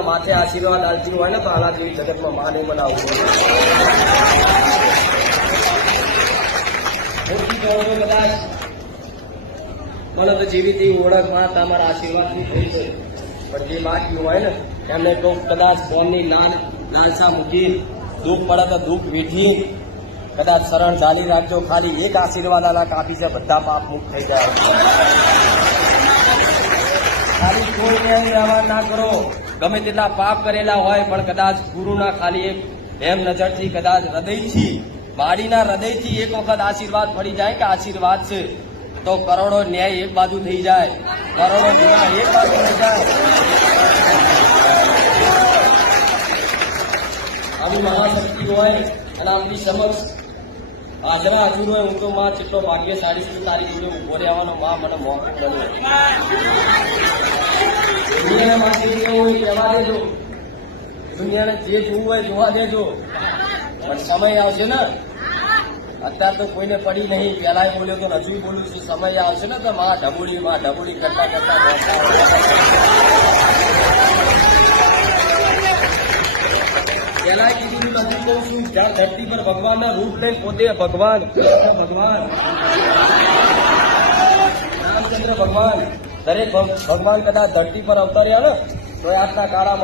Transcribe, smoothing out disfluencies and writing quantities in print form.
माथे आशीर्वाद आलती हो तो आना जेवी जगत में मां नहीं बनाव कदाच तो जेवी थी ओळख मां तमारा आशीर्वाद नहीं थई छे पण जे बाकी होय ने एमने तो कदाच फोननी लालसा मूकी दुख पड़े तो दुख वीठी कदाच शरण चाली राखजो खाली एक आशीर्वाद आना काफी से बधा पाप मुक्त थई जाए खाली कोई व्यवहार ना करो गमे तेटला पाप करेला होय पण कदाच गुरुना खाली एक एम नजरथी कदाच हृदयथी बाळीना हृदयथी एक वखत आशीर्वाद पड़ी जाए कि आशीर्वाद से तो करोड़ो न्याय एक बाजू थई जाए करोड़ो न्याय एक बाजू थई जाए आमी महाशक्ति होय अने आपणी समक्ष हाजरा हजूर होय हूँ तो मां चेटलो भाग्यशाળી છું તારી જોડે ઉભો રહેવાનો मां મને મોકો મળ્યો दुनिया में कहेवा देजो दुनिया ने जे जोवुं होय जोवा देजो पण समय आवशे ने अत्यार तो कोई ने पड़ी नहीं पहला बोल्यो तो हजू बोलू छुं समय आवशे ने तो मां ढबूड़ी करता करता पहला कीधुं हजू कहूं छुं ज्यां धरती पर भगवान ना रूप लईने पोते भगवान रामचंद्र भगवान दरेक भगवान कदाच धरती पर अवतर्या ने तो आजना काळा